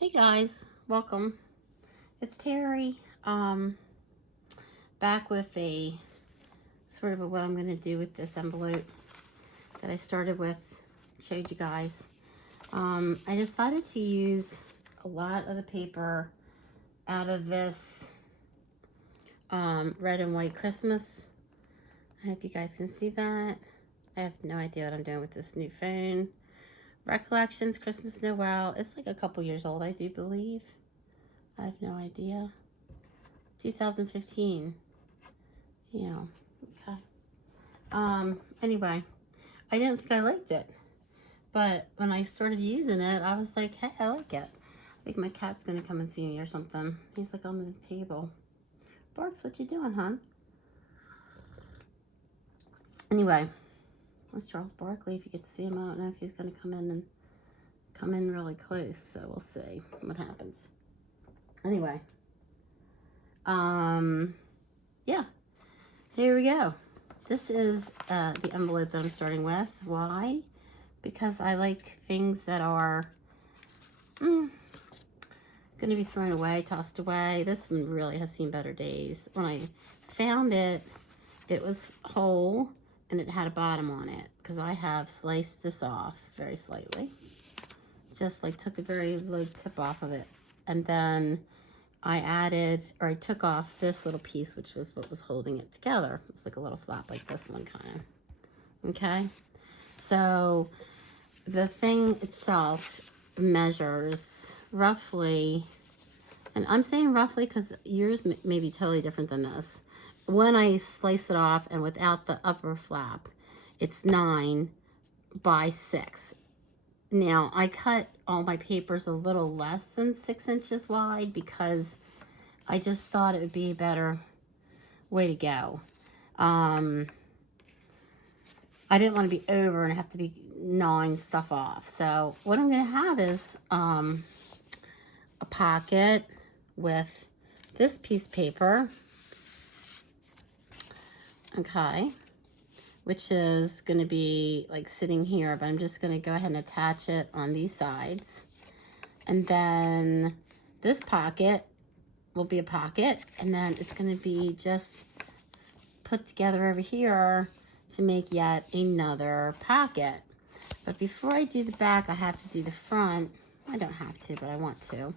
Hey guys, welcome. It's Terry. Back with a sort of what I'm going to do with this envelope that I started with, showed you guys. I decided to use a lot of the paper out of this red and white Christmas. I hope you guys can see that. I have no idea what I'm doing with this new phone. Recollections, Christmas, Noel. It's like a couple years old, I do believe. I have no idea. 2015. Yeah. Okay. Anyway, I didn't think I liked it. But when I started using it, I was like, hey, I like it. I think my cat's gonna come and see me or something. He's like on the table. Barks, what you doing, hon? Anyway, that's Charles Barkley. If you could see him, I don't know if he's gonna come in really close, so we'll see what happens. Anyway, yeah, here we go. This is the envelope that I'm starting with. Why? Because I like things that are going to be thrown away, tossed away. This one really has seen better days. When I found it, it was whole and it had a bottom on it because I have sliced this off very slightly. Just like took the very low tip off of it. And then I took off this little piece, which was what was holding it together. It's like a little flap like this one kind of. Okay. So the thing itself measures roughly, and I'm saying roughly because yours may be totally different than this. When I slice it off and without the upper flap, it's 9 by 6. Now, I cut all my papers a little less than 6 inches wide because I just thought it would be a better way to go. I didn't want to be over and have to be gnawing stuff off. So what I'm going to have is a pocket with this piece of paper, okay, which is going to be like sitting here, but I'm just going to go ahead and attach it on these sides. And then this pocket will be a pocket, and then it's going to be just put together over here to make yet another pocket. But before I do the back, I have to do the front. I don't have to, but I want to.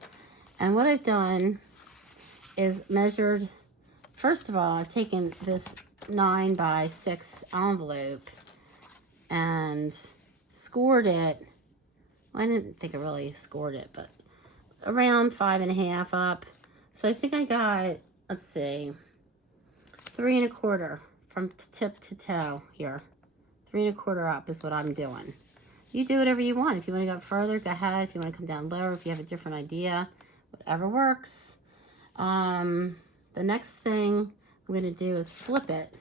And what I've done is measured, first of all, I've taken this 9 by 6 envelope and scored it. Well, I didn't think I really scored it, but around 5.5 up. So I think I got, let's see, 3 1/4 from tip to toe here. 3 1/4 up is what I'm doing. You do whatever you want. If you want to go further, go ahead. If you want to come down lower, if you have a different idea, whatever works. The next thing I'm going to do is flip it.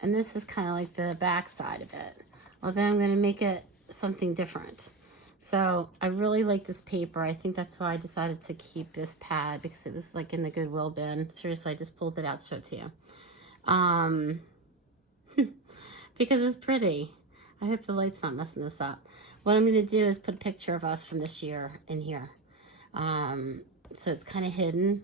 And this is kind of like the back side of it. Well, then I'm going to make it something different. So I really like this paper. I think that's why I decided to keep this pad, because it was like in the Goodwill bin. Seriously, I just pulled it out to show it to you. Because it's pretty. I hope the light's not messing this up. What I'm going to do is put a picture of us from this year in here. So it's kind of hidden,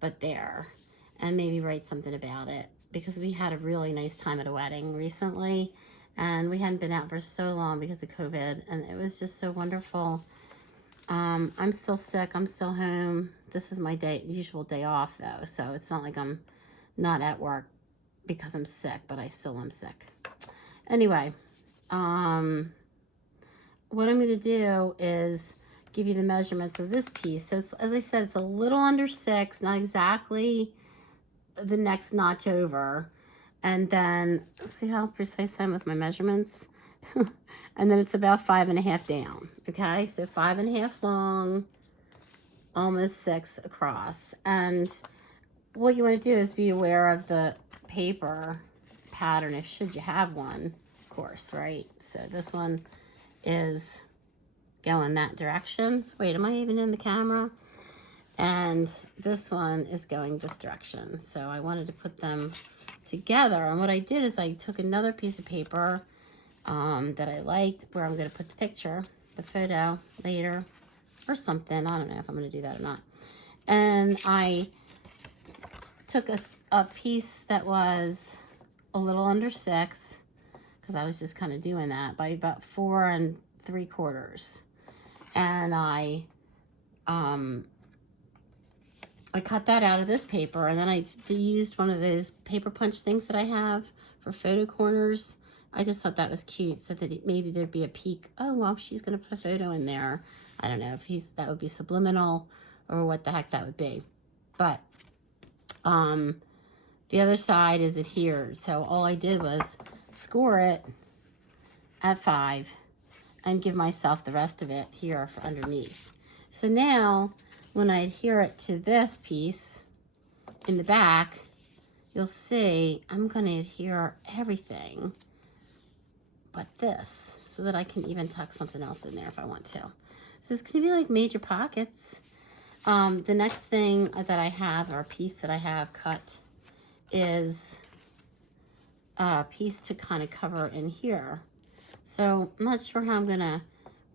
but there. And maybe write something about it, because we had a really nice time at a wedding recently. And we hadn't been out for so long because of COVID. And it was just so wonderful. I'm still sick. I'm still home. This is my usual day off, though. So it's not like I'm not at work because I'm sick, but I still am sick. Anyway, what I'm going to do is give you the measurements of this piece. So it's, as I said, it's a little under 6, not exactly the next notch over. And then, see how precise I am with my measurements? And then it's about 5.5 down, okay? So 5.5 long, almost 6 across. And what you want to do is be aware of the paper pattern, if should you have one, of course, right? So this one is going that direction. Wait, am I even in the camera? And this one is going this direction. So I wanted to put them together. And what I did is I took another piece of paper that I liked, where I'm going to put the picture, the photo later. or something. I don't know if I'm going to do that or not. And I took a piece that was a little under 6, because I was just kind of doing that, by about 4 3/4. And I cut that out of this paper, and then I used one of those paper punch things that I have for photo corners. I just thought that was cute, so that maybe there'd be a peek. Oh, well, she's going to put a photo in there. I don't know if that would be subliminal or what the heck that would be. But the other side is adhered. So all I did was score it at 5 and give myself the rest of it here for underneath. So now when I adhere it to this piece in the back, you'll see I'm going to adhere everything but this, so that I can even tuck something else in there if I want to. So it's going to be like major pockets. The next thing that I have, or piece that I have cut, is a piece to kind of cover in here. So I'm not sure how I'm going to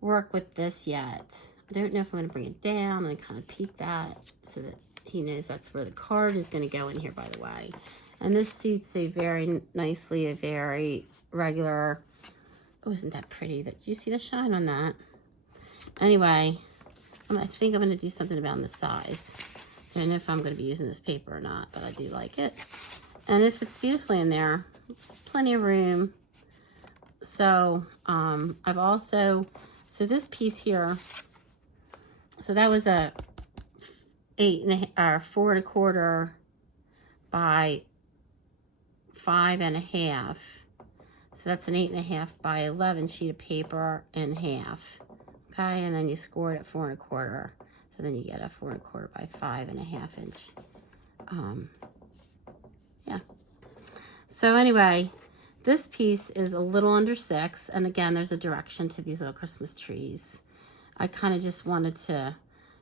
work with this yet. I don't know if I'm going to bring it down and kind of peek that so that he knows that's where the card is going to go in here, by the way. And this suits a very nicely, a very regular. Oh, isn't that pretty? Did you see the shine on that? Anyway, I think I'm going to do something about the size. Don't know if I'm going to be using this paper or not, but I do like it. And it fits beautifully in there. It's plenty of room. So I've also, so this piece here, so that was a 4 1/4 by 5 1/2. So that's an 8 1/2 by 11 sheet of paper in half. Okay, and then you score it at 4 1/4. So then you get a 4 1/4 by 5 1/2 inch. Yeah. So anyway, this piece is a little under 6, and again, there's a direction to these little Christmas trees. I kind of just wanted to,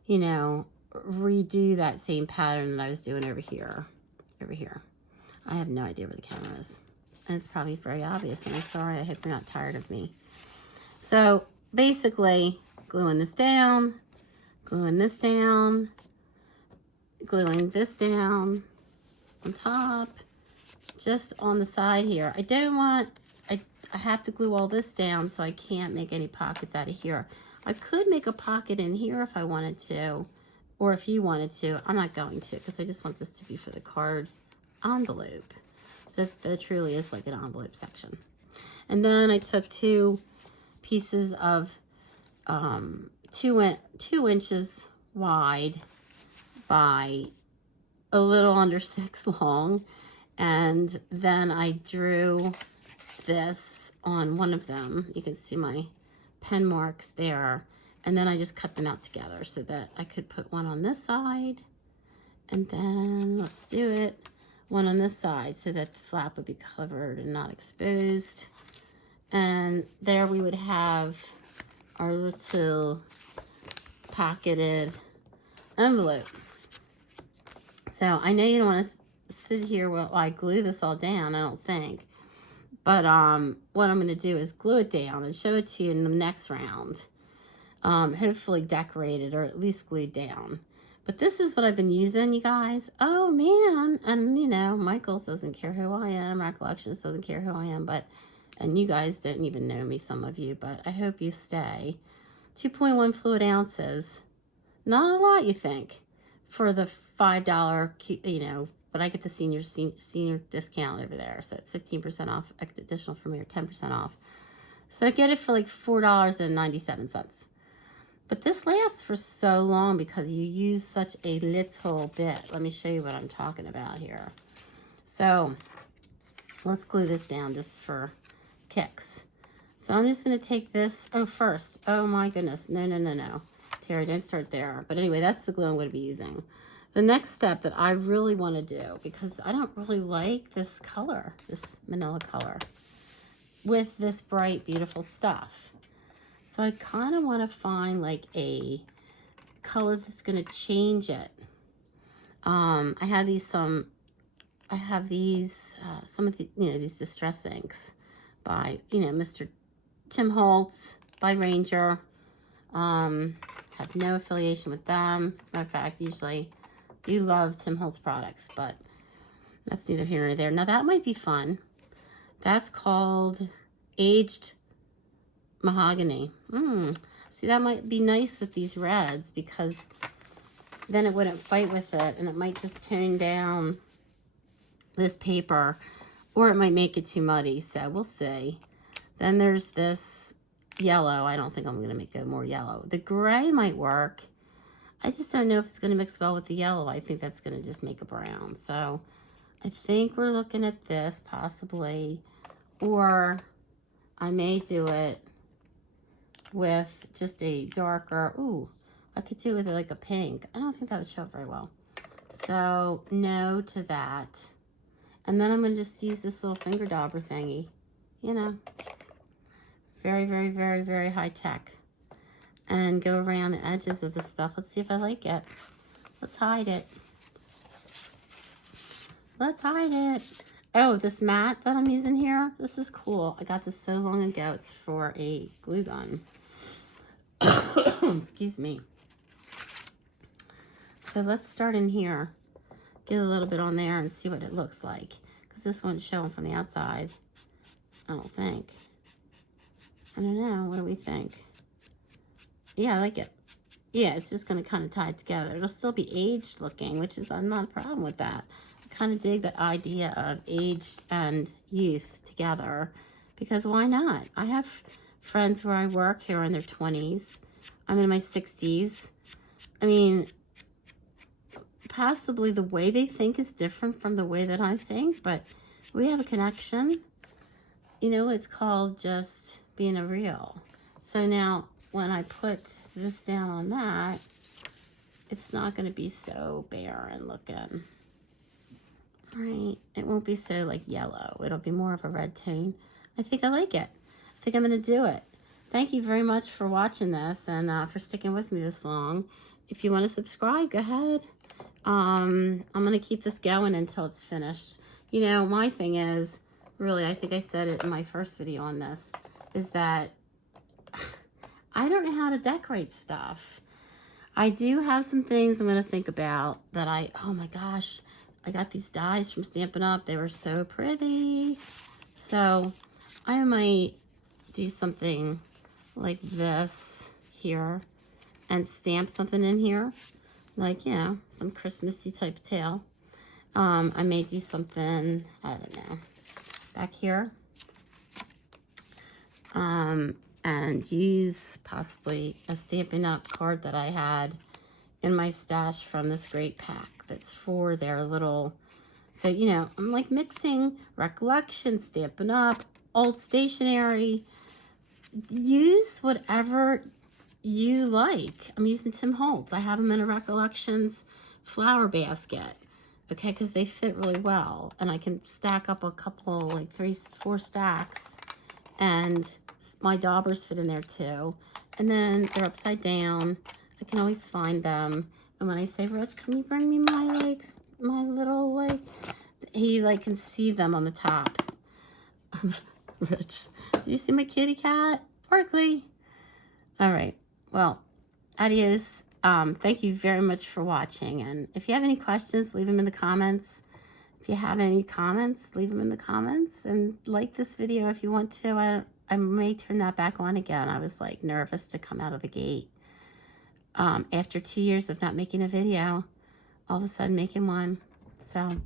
you know, redo that same pattern that I was doing over here. I have no idea where the camera is, and it's probably very obvious, and I'm sorry. I hope you're not tired of me. So basically, gluing this down, gluing this down, gluing this down on top, just on the side here. I don't want, I have to glue all this down, so I can't make any pockets out of here. I could make a pocket in here if I wanted to, or if you wanted to. I'm not going to, because I just want this to be for the card envelope. So that truly is like an envelope section. And then I took 2 pieces of 2 inches wide by a little under 6 long, and then I drew this on one of them. You can see my pen marks there, and then I just cut them out together so that I could put one on this side, and then let's do it, one on this side, so that the flap would be covered and not exposed. And there we would have our little pocketed envelope. So I know you don't want to sit here while I glue this all down, I don't think. But what I'm going to do is glue it down and show it to you in the next round. Hopefully decorated, or at least glued down. But this is what I've been using, you guys. Oh, man. And, you know, Michaels doesn't care who I am. Recollections doesn't care who I am. But, and you guys don't even know me, some of you. But I hope you stay. 2.1 fluid ounces. Not a lot, you think, for the $5, you know, but I get the senior discount over there. So it's 15% off, additional from here, 10% off. So I get it for like $4.97. But this lasts for so long because you use such a little bit. Let me show you what I'm talking about here. So let's glue this down just for kicks. So I'm just going to take this. Oh, first. Oh, my goodness. No. Terry, don't start there. But anyway, that's the glue I'm going to be using. The next step that I really want to do, because I don't really like this color, this manila color, with this bright, beautiful stuff. So I kind of want to find like a color that's going to change it. I have these, some of the, you know, these distress inks by, you know, Mr. Tim Holtz, by Ranger. Have have no affiliation with them. As a matter of fact, usually do love Tim Holtz products, but that's neither here nor there. Now that might be fun. That's called Aged Mahogany. See, that might be nice with these reds because then it wouldn't fight with it, and it might just tone down this paper, or it might make it too muddy, so we'll see. Then there's this yellow. I don't think I'm going to make it more yellow. The gray might work. I just don't know if it's going to mix well with the yellow. I think that's going to just make a brown. So I think we're looking at this possibly, or I may do it with just a darker, ooh, I could do it with like a pink. I don't think that would show up very well. So no to that. And then I'm going to just use this little finger dauber thingy. You know, very, very, very, very high tech. And go around the edges of this stuff. Let's see if I like it. Let's hide it. Let's hide it. Oh, this mat that I'm using here, this is cool. I got this so long ago. It's for a glue gun. Excuse me. So let's start in here. Get a little bit on there and see what it looks like. Because this one's showing from the outside. I don't think. I don't know. What do we think? Yeah, I like it. Yeah, it's just going to kind of tie it together. It'll still be aged looking, which is, I'm not a problem with that. I kind of dig the idea of aged and youth together, because why not? I have friends where I work who are in their 20s. I'm in my 60s. I mean, possibly the way they think is different from the way that I think, but we have a connection. You know, it's called just being a real. So now, when I put this down on that, it's not going to be so barren looking. Right? It won't be so like yellow. It'll be more of a red tone. I think I like it. I think I'm going to do it. Thank you very much for watching this and for sticking with me this long. If you want to subscribe, go ahead. I'm going to keep this going until it's finished. You know, my thing is, really, I think I said it in my first video on this, is that I don't know how to decorate stuff. I do have some things I'm going to think about that oh my gosh, I got these dies from Stampin' Up. They were so pretty. So I might do something like this here and stamp something in here. Like, you know, some Christmassy type tail. I may do something, I don't know, back here. And use possibly a Stampin' Up card that I had in my stash from this great pack that's for their little, so, you know, I'm like mixing recollection, Stampin' Up, old stationery. Use whatever you like. I'm using Tim Holtz. I have them in a Recollections flower basket, okay, because they fit really well. And I can stack up a couple, like 3, 4 stacks, and my daubers fit in there too. And then they're upside down. I can always find them. And when I say, Rich, can you bring me my, like, my little, like, he, like, can see them on the top. Rich, did you see my kitty cat? Barkley. All right. Well, adios. Thank you very much for watching. And if you have any questions, leave them in the comments. If you have any comments, leave them in the comments. And like this video if you want to. I may turn that back on again. I was like nervous to come out of the gate. After 2 years of not making a video, all of a sudden making one. So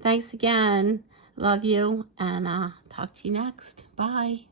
thanks again. Love you. And talk to you next. Bye.